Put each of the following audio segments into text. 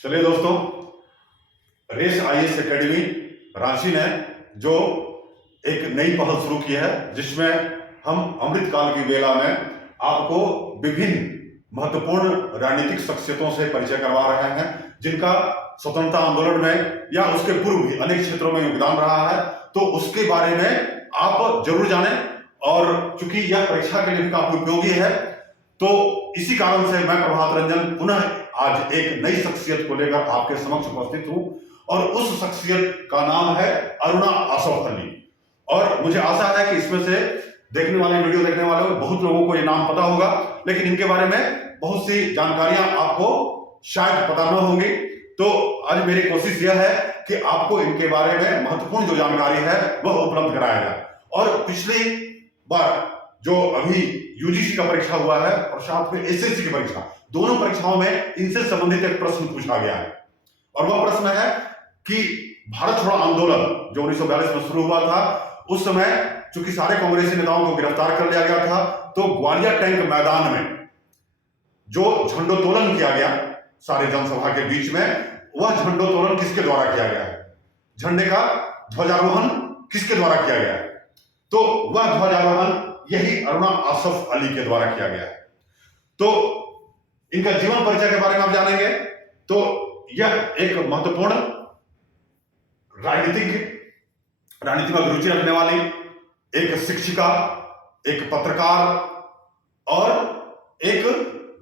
चलिए दोस्तों, race IAS academy Ranchi ने जो एक नई पहल शुरू की है, जिसमें हम अमृतकाल की बेला में आपको विभिन्न महत्वपूर्ण राजनीतिक शख्सियतों से परिचय करवा रहे हैं, जिनका स्वतंत्रता आंदोलन में या उसके पूर्व भी अनेक क्षेत्रों में योगदान रहा है। तो उसके बारे में आप जरूर जानें, और चूंकि यह परीक्षा के लिए भी काफी उपयोगी है, तो इसी कारण से मैं प्रभात रंजन पुनः आज एक नई शख्सियत को लेकर आपके समक्ष उपस्थित हूं, और उस शख्सियत का नाम है अरुणा आसफ अली। और मुझे आशा है कि इसमें से देखने वाले, वीडियो देखने वाले बहुत लोगों को ये नाम पता होगा, लेकिन इनके बारे में बहुत सी जानकारियां आपको शायद पता न होंगी। तो आज मेरी कोशिश यह है कि आपको इनके बारे में महत्वपूर्ण जो जानकारी है वह उपलब्ध कराया जाए। और पिछली बार जो अभी यूजीसी का परीक्षा हुआ है और साथ में एसएससी की परीक्षा, दोनों परीक्षाओं में इनसे संबंधित एक प्रश्न पूछा गया है, और वह प्रश्न है कि भारत छोड़ो आंदोलन जो 1942 में शुरू हुआ था, उस समय चूंकि सारे कांग्रेसी नेताओं को गिरफ्तार कर लिया गया था, तो ग्वालियर टैंक मैदान में जो झंडोत्तोलन किया गया सारे जनसभा के बीच में, वह झंडोत्तोलन किसके द्वारा किया गया है, झंडे का ध्वजारोहण किसके द्वारा किया गया है? तो वह ध्वजारोहण यही अरुणा आसफ अली के द्वारा किया गया है। तो इनका जीवन परिचय के बारे में आप जानेंगे। तो यह एक महत्वपूर्ण राजनीति में रुचि रखने वाली एक शिक्षिका, एक पत्रकार और एक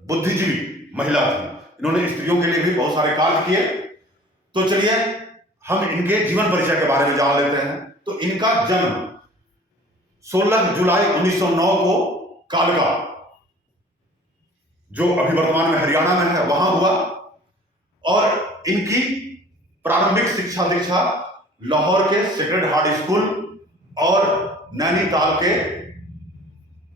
बुद्धिजीवी महिला थी। इन्होंने स्त्रियों के लिए भी बहुत सारे कार्य किए। तो चलिए हम इनके जीवन परिचय के बारे में जान लेते हैं। तो इनका जन्म 16 जुलाई 1909 को कालका, जो अभी वर्तमान में हरियाणा में है, वहां हुआ, और इनकी प्रारंभिक शिक्षा दीक्षा लाहौर के सेक्रेड हार्ट स्कूल और नैनीताल के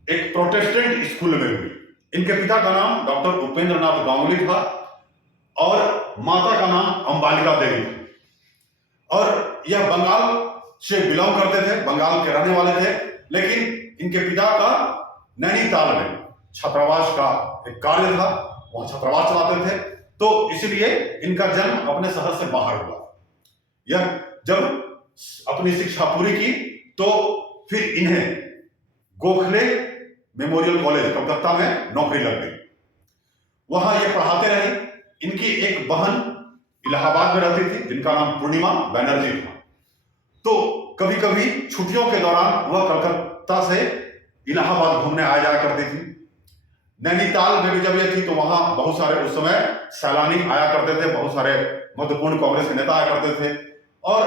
एक प्रोटेस्टेंट स्कूल में हुई। इनके पिता का नाम डॉक्टर उपेंद्र नाथ गांगुली था और माता का नाम अंबालिका देवी था, और यह बंगाल से बिलोंग करते थे, बंगाल के रहने वाले थे। लेकिन इनके पिता का नैनीताल में छात्रावास का एक कार्य था, वहां छात्रावास चलाते थे, तो इसलिए इनका जन्म अपने शहर से बाहर हुआ। यह जब अपनी शिक्षा पूरी की तो फिर इन्हें गोखले मेमोरियल कॉलेज कलकत्ता में नौकरी लग गई। वहां ये पढ़ाते रहे। इनकी एक बहन इलाहाबाद में रहती थी, जिनका नाम पूर्णिमा बनर्जी था। तो कभी कभी छुट्टियों के दौरान वह कलकत्ता से इलाहाबाद घूमने आ जाया करती थी। नैनीताल में भी जब यह थी तो वहां बहुत सारे उस समय सैलानी आया करते थे, बहुत सारे महत्वपूर्ण कांग्रेस के नेता आया करते थे, और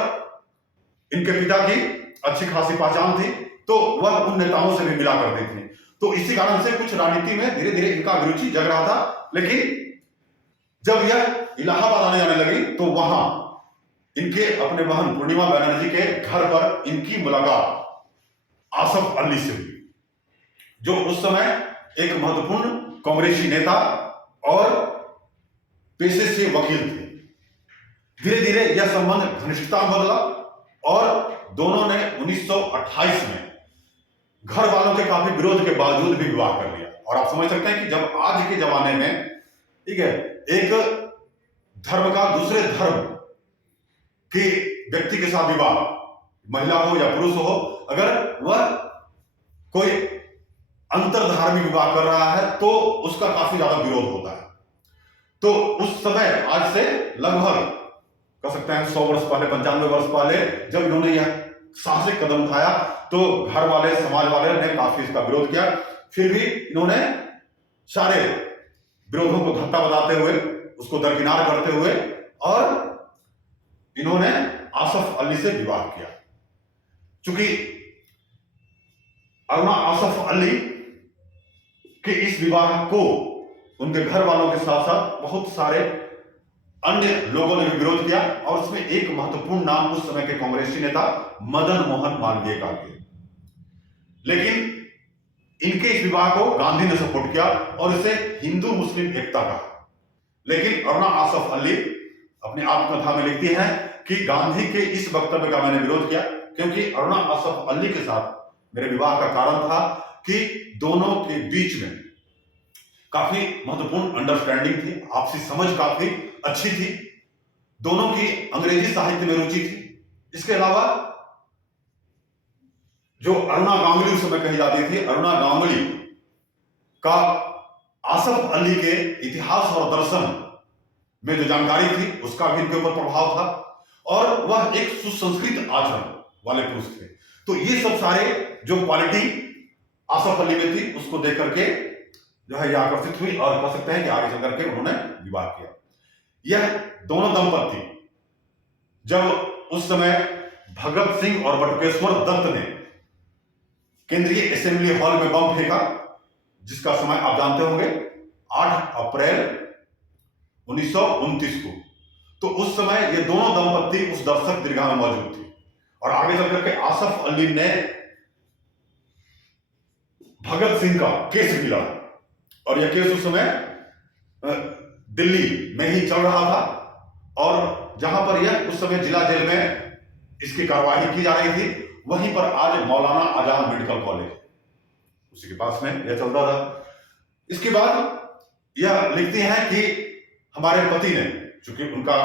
इनके पिता की अच्छी खासी पहचान थी, तो वह उन नेताओं से भी मिला करती थी। तो इसी कारण से कुछ राजनीति में धीरे धीरे इनका अभिरुचि जग रहा था। लेकिन जब यह इलाहाबाद आने जाने लगी तो वहां इनके अपने बहन पूर्णिमा बनर्जी के घर पर इनकी मुलाकात आसफ अली से हुई, जो उस समय एक महत्वपूर्ण कांग्रेसी नेता और पेशे से वकील थे। धीरे धीरे यह संबंध घनिष्ठता बदला और दोनों ने 1928 में घर वालों के काफी विरोध के बावजूद भी विवाह कर लिया। और आप समझ सकते हैं कि जब आज के जमाने में, ठीक है, एक धर्म का दूसरे धर्म के व्यक्ति के साथ विवाह, महिला हो या पुरुष हो, अगर वह कोई अंतरधार्मिक विवाह कर रहा है तो उसका काफी ज्यादा विरोध होता है। तो उस समय, आज से लगभग कह सकते हैं 100 वर्ष पहले, 95 वर्ष पहले, जब इन्होंने यह साहसिक कदम उठाया तो घर वाले, समाज वाले ने काफी इसका विरोध किया। फिर भी इन्होंने सारे विरोधों को धत्ता बताते हुए, उसको दरकिनार करते हुए, और इन्होंने आसफ अली से विवाह किया। चूंकि अरुणा आसफ अली के इस विवाह को उनके घर वालों के साथ साथ बहुत सारे अन्य लोगों ने भी विरोध किया, और उसमें एक महत्वपूर्ण नाम उस समय के कांग्रेसी नेता मदन मोहन मालवीय का भी। लेकिन इनके इस विवाह को गांधी ने सपोर्ट किया और इसे हिंदू मुस्लिम एकता कहा। लेकिन अरुणा आसफ अली अपनी आत्मकथा में लिखती हैं कि गांधी के इस वक्तव्य का मैंने विरोध किया, क्योंकि अरुणा आसफ अली के साथ मेरे विवाह का कारण था कि दोनों के बीच में काफी महत्वपूर्ण अंडरस्टैंडिंग थी, आपसी समझ काफी अच्छी थी, दोनों की अंग्रेजी साहित्य में रुचि थी। इसके अलावा जो अरुणा गांगुली उस समय कही जाती थी, अरुणा गांगुली का आसफ अली के इतिहास और दर्शन में जो जानकारी थी उसका भी इनके ऊपर प्रभाव था, और वह एक सुसंस्कृत आचरण वाले पुरुष थे। तो ये सब सारे जो क्वालिटी आसफ अली में थी उसको देख करके जो है ये आकर्षित हुई, और कह सकते हैं कि आगे चल करके उन्होंने विवाह किया। यह दोनों दंपति जब उस समय भगत सिंह और बटुकेश्वर दत्त ने केंद्रीय असेंबली हॉल में बम फेंका, जिसका समय आप जानते होंगे 8 अप्रैल 1929 को, तो उस समय ये दोनों दंपति उस दर्शक दीर्घा में मौजूद थे। और आगे चल करके आसफ अली ने भगत सिंह का केस भी लड़ा, और यह केस उस समय दिल्ली में ही चल रहा था, और जहां पर यह उस समय जिला जेल में इसकी कार्यवाही की जा रही थी, वहीं पर आज मौलाना आजाद मेडिकल कॉलेज उसी के पास में यह चलता था। इसके बाद यह लिखती हैं कि हमारे पति ने, चूंकि उनका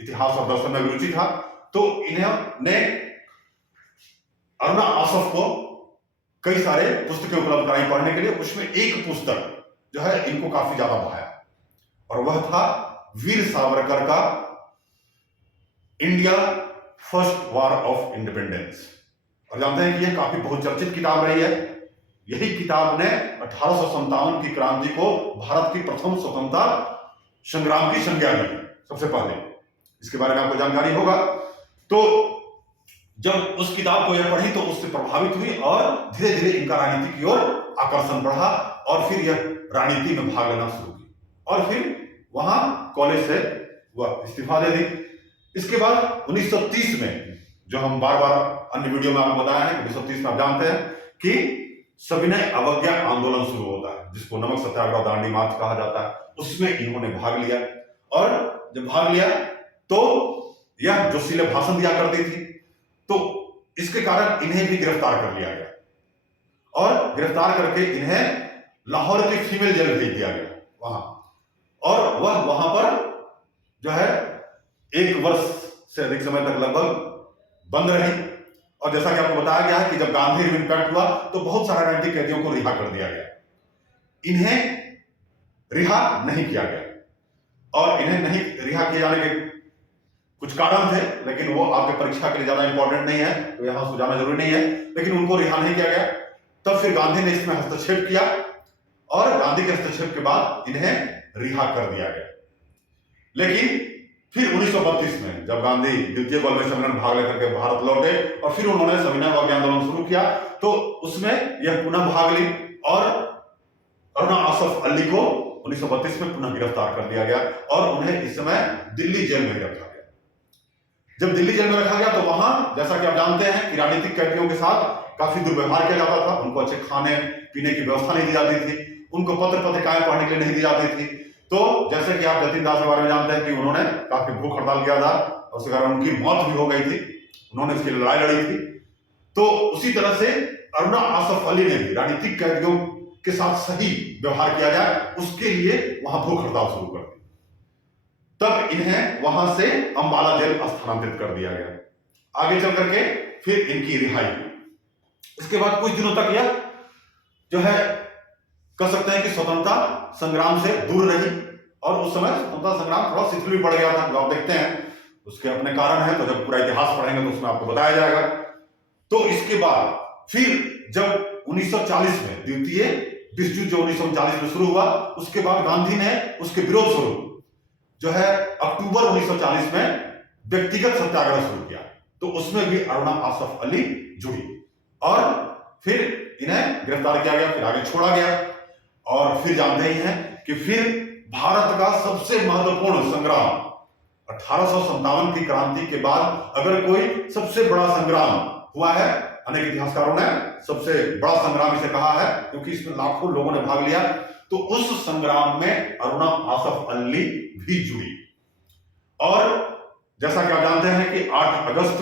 इतिहास और दर्शन में रुचि था, तो इन्होंने अरुणा आसफ को कई सारे पुस्तकें उपलब्ध कराई पढ़ने के लिए। उसमें एक पुस्तक जो है इनको काफी ज्यादा भाया, और वह था वीर सावरकर का India first war of independence. और जानते हैं कि यह काफी बहुचर्चित किताब रही है। यही किताब ने 1857 की क्रांति को भारत की प्रथम स्वतंत्रता संग्राम की संज्ञा दी सबसे पहले। इसके बारे में आपको जानकारी होगा। तो जब उस किताब को यह पढ़ी तो उससे प्रभावित हुई, और धीरे धीरे इनका राजनीति की ओर आकर्षण बढ़ा, और फिर यह राजनीति में भाग लेना शुरू की, और फिर वहां कॉलेज से वह इस्तीफा दे दी। इसके बाद 1930 में, जो हम बार बार अन्य वीडियो में आपको बताया है, 1930 में आप जानते हैं कि सविनय अवज्ञा आंदोलन शुरू होता है, जिसको नमक सत्याग्रह दांडी मार्च कहा जाता है। उसमें इन्होंने भाग लिया, और जब भाग लिया तो यह जोशीले भाषण दिया करती थी, तो इसके कारण इन्हें भी गिरफ्तार कर लिया गया, और गिरफ्तार करके इन्हें लाहौर के फीमेल जेल भेज दिया गया वहां, और वह वहां पर जो है 1 वर्ष से अधिक समय तक लगभग बंद रही। और जैसा कि आपको बताया गया है कि जब गांधी इम्पैक्ट हुआ तो बहुत सारे राजनीतिक कैदियों को रिहा कर दिया गया, इन्हें रिहा नहीं किया गया। और इन्हें नहीं रिहा किए जाने के कुछ कारण थे, लेकिन वो आपके परीक्षा के लिए ज्यादा इंपॉर्टेंट नहीं है, तो यहां सुझाना जरूरी नहीं है। लेकिन उनको रिहा नहीं किया गया। तब फिर गांधी ने इसमें हस्तक्षेप किया, और गांधी के हस्तक्षेप के बाद इन्हें रिहा कर दिया गया। लेकिन फिर 1932 में जब गांधी द्वितीय गोलमेज सम्मेलन में भाग लेकर के भारत लौटे, और फिर उन्होंने सविनय अवज्ञा आंदोलन शुरू किया, तो उसमें यह पुनः भाग ली, और अरुणा आसफ अली को 1932 में पुनः गिरफ्तार कर दिया गया, और उन्हें इस समय दिल्ली जेल में रखा गया। जब दिल्ली जेल में रखा गया तो वहां, जैसा कि आप जानते हैं कि राजनीतिक कैदियों के साथ काफी दुर्व्यवहार किया जाता था। उनको अच्छे खाने पीने की व्यवस्था नहीं दी जाती थी, उनको पत्र पत्रिकाएं पढ़ने के लिए नहीं दी जाती थी। तो जैसे कि आप जतिन दास के बारे में जानते हैं कि उन्होंने काफी भूख हड़ताल किया था, और उसके कारण उनकी मौत भी हो गई थी, उन्होंने इसकी लड़ाई लड़ी थी। तो उसी तरह से अरुणा आसफ अली ने भी राजनीतिक कैदियों के साथ सही व्यवहार किया जाए, उसके लिए वहां भूख हड़ताल शुरू कर दी। तब इन्हें वहां से अंबाला जेल स्थानांतरित कर दिया गया। आगे चल करके फिर इनकी रिहाई हुई। इसके बाद कुछ दिनों तक यह जो है कह सकते हैं कि स्वतंत्रता संग्राम से दूर रही, और उस समय स्वतंत्रता संग्राम थोड़ा शिथिल भी पड़ गया था, जो आप देखते हैं उसके अपने कारण है। तो जब पूरा इतिहास पढ़ेंगे तो उसमें आपको बताया जाएगा। तो इसके बाद फिर जब 1940 में द्वितीय विश्व युद्ध जो 1939 में शुरू हुआ, उसके बाद गांधी ने उसके विरोध स्वरूप जो है अक्टूबर 1940 में व्यक्तिगत सत्याग्रह शुरू किया। तो उसमें भी अरुणा आसफ अली जुड़ी, और फिर इन्हें गिरफ्तार किया गया, फिर आगे छोड़ा गया। और फिर जानते ही हैं कि फिर भारत का सबसे महत्वपूर्ण संग्राम 1857 की क्रांति के बाद अगर कोई सबसे बड़ा संग्राम हुआ है, अनेक इतिहासकारों ने सबसे बड़ा संग्राम इसे कहा है, क्योंकि इसमें लाखों लोगों ने भाग लिया। तो उस संग्राम में अरुणा आसफ अली भी जुड़ी। और जैसा कि आप जानते हैं कि 8 अगस्त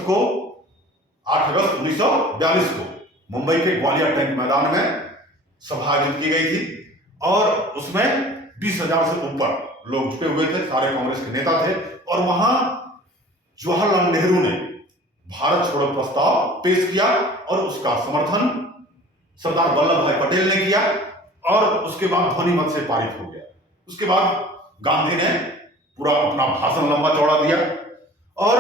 1942 को मुंबई के ग्वालियर टैंक मैदान में सभा आयोजित की गई थी, और उसमें 20,000 से ऊपर लोग जुटे हुए थे, सारे कांग्रेस के नेता थे। और वहां जवाहरलाल नेहरू ने भारत छोड़ो प्रस्ताव पेश किया और उसका समर्थन सरदार वल्लभ भाई पटेल ने किया और उसके बाद ध्वनि मत से पारित हो गया। उसके बाद गांधी ने पूरा अपना भाषण लंबा चौड़ा दिया और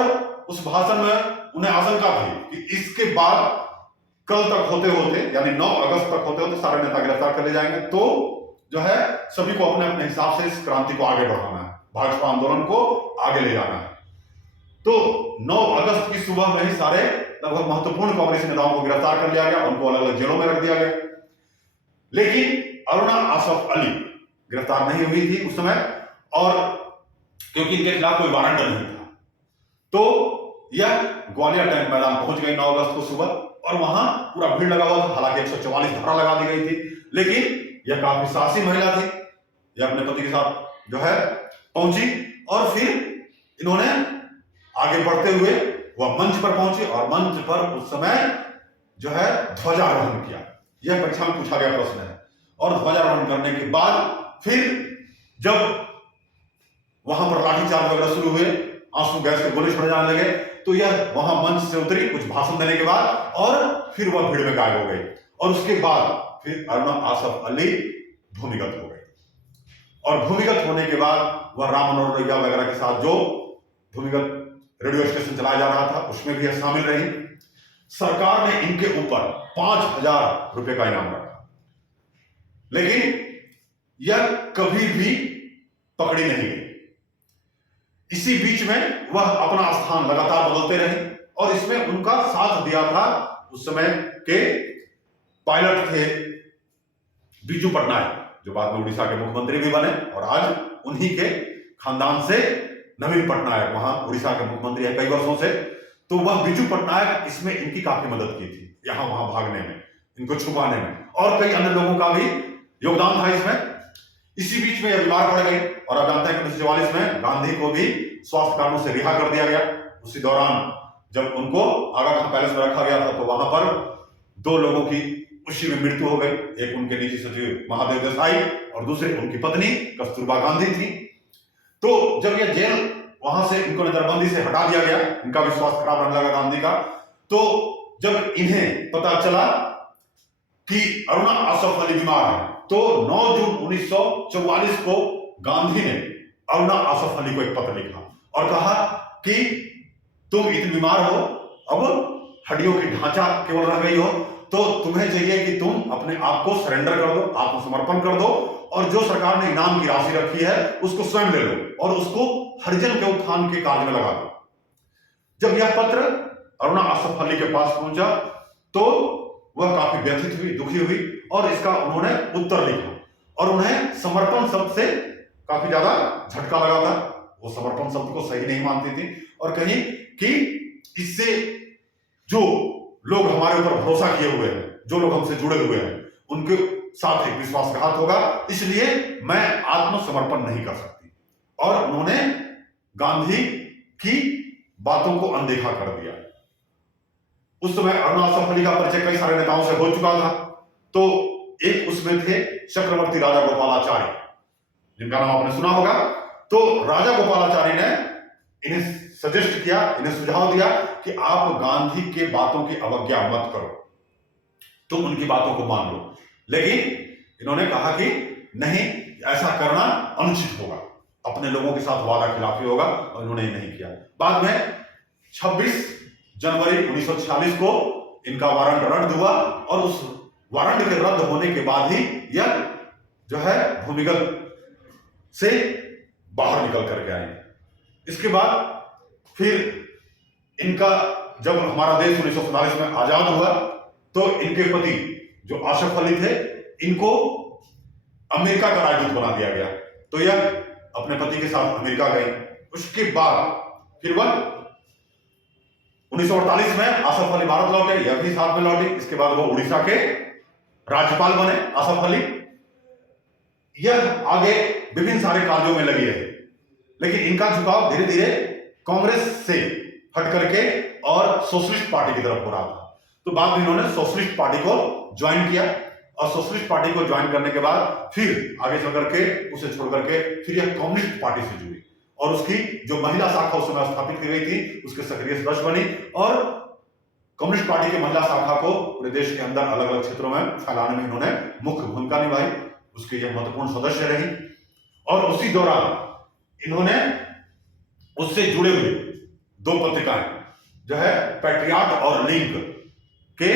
उस भाषण में उन्हें आशंका थी कि इसके बाद कल तक होते होते यानी 9 अगस्त तक होते होते सारे नेता गिरफ्तार कर ले जाएंगे, तो जो है सभी को अपने अपने हिसाब से इस क्रांति को आगे बढ़ाना है, भाजपा आंदोलन को आगे ले जाना है। तो 9 अगस्त की सुबह में ही सारे लगभग महत्वपूर्ण कांग्रेसी नेताओं को गिरफ्तार कर लिया गया, उनको अलग अलग जेलों में रख दिया गया। लेकिन अरुणा आसफ अली गिरफ्तार नहीं हुई थी उस समय, और क्योंकि इनके खिलाफ कोई वारंट नहीं था, तो यह ग्वालियर टैंक मैदान पहुंच गई 9 अगस्त को सुबह, और वहां पूरा भीड़ लगा हुआ था। हालांकि 144 धारा लगा दी गई थी, लेकिन यह काफी साहसी महिला थी। यह अपने पति के साथ जो है पहुंची और फिर इन्होंने आगे बढ़ते हुए वह मंच पर पहुंचे और मंच पर उस समय जो है ध्वजारोहण किया। यह परीक्षा में पूछा गया प्रश्न है। और ध्वजारोहण करने के बाद फिर जब वहां पर लाठीचार्ज वगैरह शुरू हुए, आंसू गैस के गोले छोड़े जाने लगे, तो यह वहां मंच से उतरी कुछ भाषण देने के बाद और फिर वह भीड़ में गायब हो गई। और उसके बाद फिर अरुणा आसफ अली भूमिगत हो गई। और भूमिगत होने के बाद वह राम मनोहर लोहिया वगैरह के साथ जो भूमिगत रेडियो स्टेशन चलाया जा रहा था उसमें भी यह शामिल रही। सरकार ने इनके ऊपर 5,000 रुपए का इनाम रखा, लेकिन यह कभी भी पकड़ी नहीं गई। इसी बीच में वह अपना स्थान लगातार बदलते रहे और इसमें उनका साथ दिया था उस समय के पायलट थे बीजू पटनायक, जो बाद में उड़ीसा के मुख्यमंत्री भी बने, और आज उन्हीं के खानदान से नवीन पटनायक वहां उड़ीसा के मुख्यमंत्री है कई वर्षों से। तो वह बीजू पटनायक इसमें इनकी काफी मदद की थी, यहां वहां भागने में, इनको छुपाने में, और कई अन्य लोगों का भी योगदान था इसमें। इसी बीच में यह बीमार पड़ गई और आप जानते हैं कि 1944 में गांधी को भी स्वास्थ्य कारणों से रिहा कर दिया गया। उसी दौरान जब उनको आगा खान पैलेस में रखा गया था तो वहां पर 2 लोगों की उसी में मृत्यु हो गई। एक उनके निजी सचिव महादेव देसाई और दूसरी उनकी पत्नी कस्तूरबा गांधी थी। तो जब यह जेल वहां से इनको नजरबंदी से हटा दिया गया, इनका भी स्वास्थ्य खराब रहने लगा गांधी का, तो जब इन्हें पता चला कि अरुणा आसफ अली बीमार है, तो 9 जून 1944 को गांधी ने अरुणा आसफ अली को एक पत्र लिखा और कहा कि तुम इतनी बीमार हो, अब हड्डियों की ढांचा केवल रह गई हो, तो तुम्हें चाहिए कि तुम अपने आप को सरेंडर कर दो, आत्मसमर्पण कर दो, और जो सरकार ने इनाम की राशि रखी है उसको स्वयं ले लो और उसको हरिजन के उत्थान के कार्य में लगा दो। जब यह पत्र अरुणा आसफ अली के पास पहुंचा तो वह काफी व्यथित हुई, दुखी हुई, और इसका उन्होंने उत्तर लिखा और उन्हें समर्पण शब्द से काफी ज्यादा झटका लगा था। वो समर्पण शब्द को सही नहीं मानती थी और कहीं कि इससे जो लोग हमारे ऊपर भरोसा किए हुए हैं, जो लोग हमसे जुड़े हुए हैं, उनके साथ एक विश्वासघात होगा, इसलिए मैं आत्मसमर्पण नहीं कर सकती। और उन्होंने गांधी की बातों को अनदेखा कर दिया। उस समय अरुणा आसफ अली का परिचय कई सारे नेताओं से हो चुका था। तो एक उसमें थे चक्रवर्ती राजा गोपालाचारी, जिनका नाम आपने सुना होगा। तो राजा गोपालाचारी ने इन्हें सजेस्ट किया, इन्हें सुझाव दिया कि आप गांधी के बातों की अवज्ञा मत करो, तुम उनकी बातों को मान लो। लेकिन इन्होंने कहा कि नहीं, ऐसा करना अनुचित होगा, अपने लोगों के साथ वादा खिलाफी होगा, और इन्होंने नहीं किया। बाद में 26 जनवरी 1946 को इनका वारंट रद्द हुआ और उस वारंट के रद्द होने के बाद ही यह जो है भूमिगत से बाहर निकल करके आए। इसके बाद फिर इनका जब हमारा देश 1947 में आजाद हुआ तो इनके पति जो आसफ अली थे, इनको अमेरिका का राजदूत बना दिया गया। तो यह अपने पति के साथ अमेरिका गए। उसके बाद फिर वह 1948 में आसफ अली भारत लौटे, यह भी साथ में लौटे। इसके बाद वो उड़ीसा के राज्यपाल बने आसफ अली। यह आगे विभिन्न सारे कार्यों में लगी रहे, लेकिन इनका झुकाव धीरे धीरे कांग्रेस से हट करके और सोशलिस्ट पार्टी की तरफ हो रहा था। तो बाद में इन्होंने सोशलिस्ट पार्टी को ज्वाइन किया और सोशलिस्ट पार्टी को ज्वाइन करने के बाद फिर आगे चल करके उसे छोड़ करके फिर यह कम्युनिस्ट पार्टी से जुड़ी और उसकी जो महिला शाखा उस समय स्थापित की गई थी उसके सक्रिय सदस्य बनी और कम्युनिस्ट पार्टी की महिला शाखा को पूरे देश के अंदर अलग अलग क्षेत्रों में फैलाने में इन्होंने मुख्य भूमिका निभाई, उसके ये महत्वपूर्ण सदस्य रही। और उसी दौरान इन्होंने उससे जुड़े हुए दो पत्रिकाएं जो है पैट्रियट और लिंक के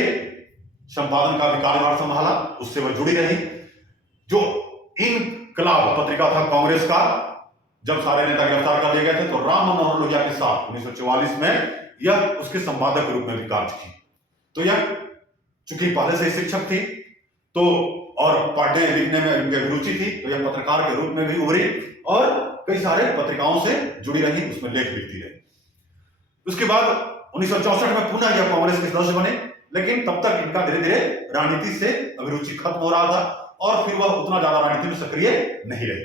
संपादन का भी कार्यभार संभाला, उससे वह जुड़ी रही। जो इनकलाब पत्रिका था कांग्रेस का, जब सारे नेता गिरफ्तार कर लिए गए थे तो राम मनोहर लोहिया के साथ 1944 में यह उसके संपादक के रूप में भी कार्य की। तो यह चूंकि पहले से शिक्षक थी तो और पढ़ने लिखने में इनकी रुचि थी तो यह पत्रकार के रूप में भी उभरी और कई सारे पत्रिकाओं से जुड़ी रही, उसमें लेख लिखती रही। उसके बाद 1964 में पुनः यह कांग्रेस के सदस्य बने, लेकिन तब तक इनका धीरे धीरे राजनीति से अभिरुचि खत्म हो रहा था और फिर वह उतना ज्यादा राजनीति में सक्रिय नहीं रहे।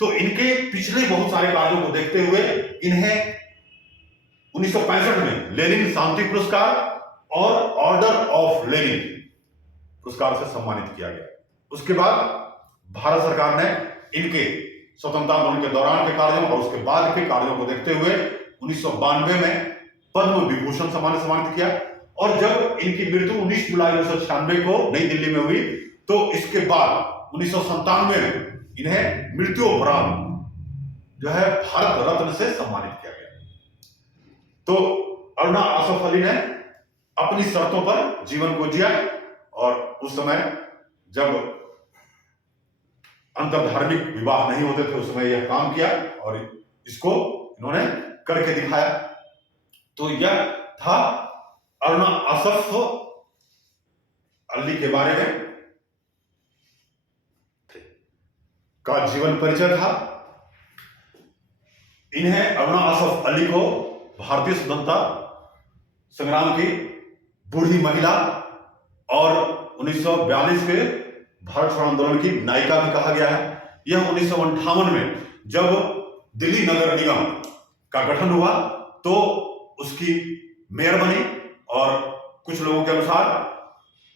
तो इनके पिछले बहुत सारे कार्यों को देखते हुए इन्हें 1965 में लेनिन शांति पुरस्कार और ऑर्डर ऑफ लेनिन पुरस्कार से सम्मानित किया गया। उसके बाद भारत सरकार ने इनके स्वतंत्रता आंदोलन के दौरान के कार्यों और उसके बाद के कार्यों को देखते हुए 1992 में पद्म विभूषण सम्मान से सम्मानित किया और जब इनकी मृत्यु 19 जुलाई 1996 को नई दिल्ली में हुई तो इसके बाद 1997 में इन्हें मृत्युपरांत जो है भारत रत्न से सम्मानित किया गया। तो अरुणा आसफ अली ने अपनी शर्तों पर जीवन को जिया और उस समय जब अंतरधार्मिक विवाह नहीं होते थे उस समय यह काम किया और इसको इन्होंने करके दिखाया। तो यह था अरुणा आसफ अली के बारे में का जीवन परिचय था। इन्हें अरुणा आसफ अली को भारतीय स्वतंत्रता संग्राम की बूढ़ी महिला और 1942 के भारत छोड़ो आंदोलन की नायिका भी कहा गया है। यह 1958 में जब दिल्ली नगर निगम का गठन हुआ तो उसकी मेयर बनी और कुछ लोगों के अनुसार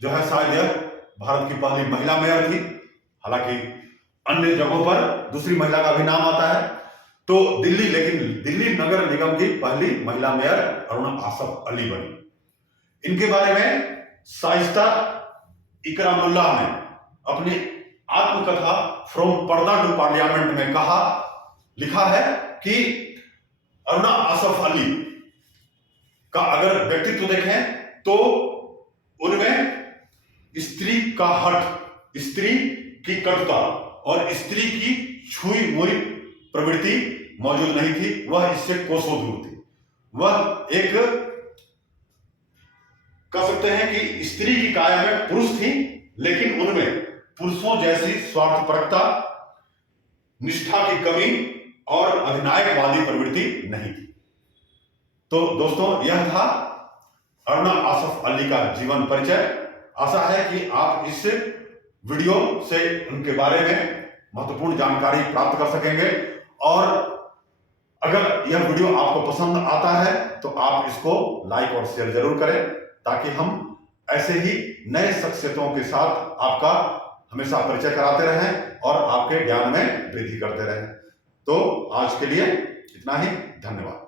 जो है शायद यह भारत की पहली महिला मेयर थी, हालांकि अन्य जगहों पर दूसरी महिला का भी नाम आता है। तो लेकिन दिल्ली नगर निगम की पहली महिला मेयर अरुणा आसफ अली बनी। इनके बारे में शाइस्ता इकरामुल्लाह ने अपनी आत्मकथा फ्रॉम पर्दा टू पार्लियामेंट में लिखा है कि अरुणा आसफ अली का अगर व्यक्तित्व देखें तो उनमें स्त्री का हठ, स्त्री की कटुता और स्त्री की छुई मुई प्रवृत्ति मौजूद नहीं थी। वह इससे कोसों दूर थी। वह एक कह सकते हैं कि स्त्री की काया में पुरुष थी, लेकिन उनमें पुरुषों जैसी स्वार्थपरकता, निष्ठा की कमी और अधिनायकवादी प्रवृत्ति नहीं थी। तो दोस्तों, यह था अरुणा आसफ अली का जीवन परिचय। आशा है कि आप इस वीडियो से उनके बारे में महत्वपूर्ण जानकारी प्राप्त कर सकेंगे और अगर यह वीडियो आपको पसंद आता है तो आप इसको लाइक और शेयर जरूर करें ताकि हम ऐसे ही नए शख्सियतों के साथ आपका हमेशा परिचय कराते रहें और आपके ज्ञान में वृद्धि करते रहें। तो आज के लिए इतना ही, धन्यवाद।